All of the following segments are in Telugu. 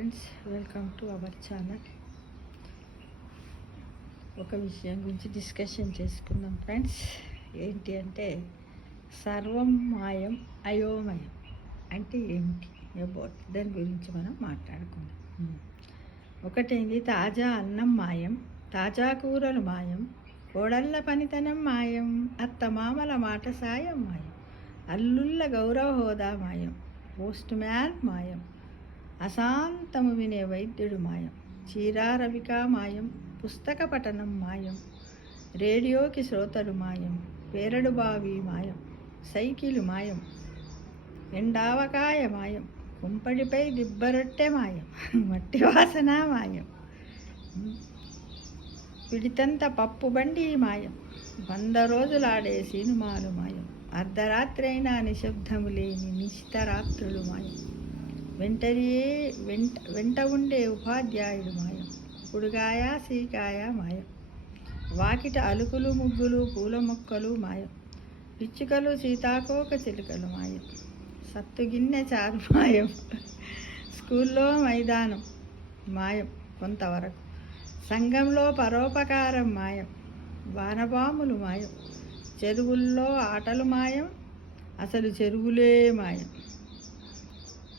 Friends, welcome to our channel. ఒక విషయం గురించి డిస్కషన్ చేసుకుందాం ఫ్రెండ్స్. ఏంటి అంటే సర్వం మాయం అయోమయం అంటే ఏమిటి, దాని గురించి మనం మాట్లాడుకుందాం. ఒకటేంది, తాజా అన్నం మాయం, తాజా కూరలు మాయం, కోడళ్ళ పనితనం మాయం, అత్తమామల మాట సాయం మాయం, అల్లుళ్ళ గౌరవ హోదా మాయం, పోస్ట్ మ్యాన్ మాయం, అశాంతము వినే వైద్యుడు మాయం, చీరారవిక మాయం, పుస్తక పఠనం మాయం, రేడియోకి శ్రోతలు మాయం, పేరడు బావి మాయం, సైకిలు మాయం, ఎండావకాయ మాయం, కుంపడిపై దిబ్బరొట్టె మాయం, మట్టి వాసన మాయం, పిడితంత పప్పు బండి మాయం, 100 రోజులాడే సినిమాలు మాయం, అర్ధరాత్రి అయినా నిశ్శబ్దము లేని నిశితరాత్రులు మాయం, వెంట ఉండే ఉపాధ్యాయుడు మాయం, పుడుగాయ సీకాయ మాయం, వాకిట అలుకులు ముగ్గులు పూల మొక్కలు మాయం, పిచ్చుకలు సీతాకోక చిలుకలు మాయం, సత్తుగిన్నె చారు మాయం, స్కూల్లో మైదానం మాయం కొంతవరకు, సంఘంలో పరోపకారం మాయం, వానపాములు మాయం, చెరువుల్లో ఆటలు మాయం, అసలు చెరువులే మాయం,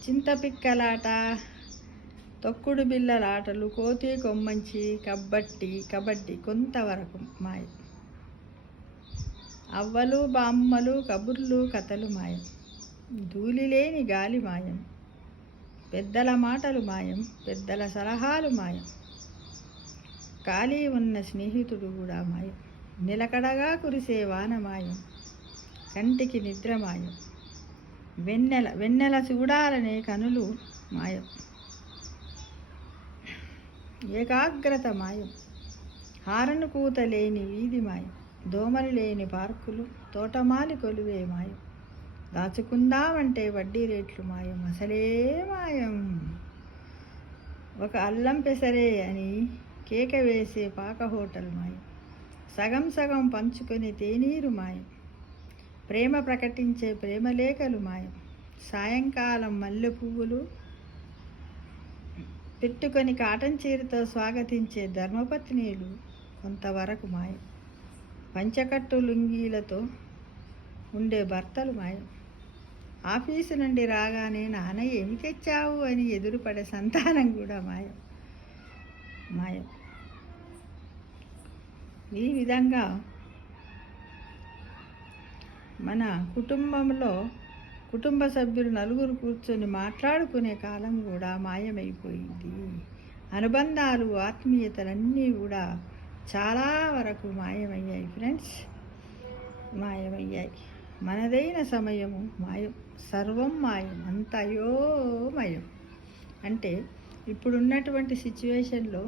చింతపిక్కలాట, తొక్కుడు బిళ్ళలాటలు, కోతి కొమ్మంచి, కబడ్డీ కొంతవరకు మాయం, అవ్వలు బామ్మలు కబుర్లు కథలు మాయం, ధూళి లేని గాలి మాయం, పెద్దల మాటలు మాయం, పెద్దల సలహాలు మాయం, ఖాళీ ఉన్న స్నేహితుడు కూడా మాయం, నిలకడగా కురిసే వాన మాయం, కంటికి నిద్ర మాయం, వెన్నెల చూడాలనే కనులు మాయం, ఏకాగ్రత మాయం, హారను కూత లేని వీధి మాయం, దోమలు లేని పార్కులు, తోటమాలి కొలువే మాయం, దాచుకుందామంటే వడ్డీ రేట్లు మాయం, అసలే మాయం, ఒక అల్లం పెసరే అని కేక వేసే పాక హోటల్ మాయం, సగం సగం పంచుకొని తేనీరు మాయం, ప్రేమ ప్రకటించే ప్రేమలేఖలు మాయం, సాయంకాలం మల్లె పువ్వులు పెట్టుకొని కాటన్ చీరతో స్వాగతించే ధర్మపత్నీలు కొంతవరకు మాయం, పంచకట్టు లుంగీలతో ఉండే భర్తలు మాయం, ఆఫీసు నుండి రాగానే నాన్న ఏమి తెచ్చావు అని ఎదురుపడే సంతానం కూడా మాయం. ఈ విధంగా మన కుటుంబంలో కుటుంబ సభ్యులు నలుగురు కూర్చొని మాట్లాడుకునే కాలం కూడా మాయమైపోయింది. అనుబంధాలు, ఆత్మీయతలన్నీ కూడా చాలా వరకు మాయమయ్యాయి ఫ్రెండ్స్, మాయమయ్యాయి. మనదైన సమయము మాయం, సర్వం మాయం, అంత అయోమయం. అంటే ఇప్పుడున్నటువంటి సిచ్యువేషన్లో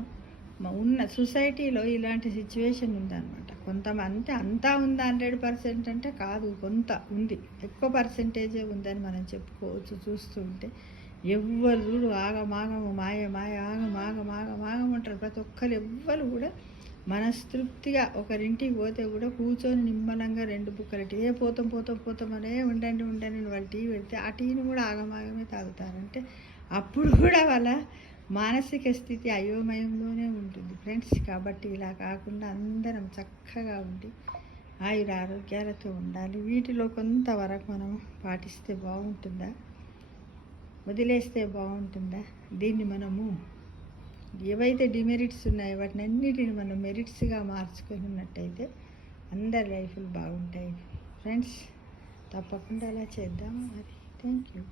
ఉన్న సొసైటీలో ఇలాంటి సిచ్యువేషన్ ఉందన్నమాట. కొంతమంది అంతా ఉంది 100% అంటే కాదు, కొంత ఉంది, ఎక్కువ పర్సెంటేజే ఉందని మనం చెప్పుకోవచ్చు. చూస్తూ ఉంటే ఎవ్వరు చూడు ఆగమాగము మాయ ఆగమాగం ప్రతి ఒక్కరు ఎవ్వరు కూడా మనస్తృప్తిగా ఒకరింటికి పోతే కూడా కూర్చొని నిమ్మలంగా 2 బుక్కలు టీ పోతాం అనే ఉండండి వాళ్ళు టీ పెడితే ఆ టీని కూడా ఆగమాగమే తాగుతారంటే అప్పుడు కూడా వాళ్ళ మానసిక స్థితి అయోమయంలోనే ఉంటుంది ఫ్రెండ్స్. కాబట్టి ఇలా కాకుండా అందరం చక్కగా ఉండి ఆయురారోగ్యాలతో ఉండాలి. వీటిలో కొంతవరకు మనం పాటిస్తే బాగుంటుందా, వదిలేస్తే బాగుంటుందా? దీన్ని మనము ఏవైతే డిమెరిట్స్ ఉన్నాయో వాటిని అన్నిటిని మనం మెరిట్స్గా మార్చుకొని ఉన్నట్టయితే అందరి లైఫ్లు బాగుంటాయి ఫ్రెండ్స్. తప్పకుండా అలా చేద్దాం. మరి థ్యాంక్ యూ.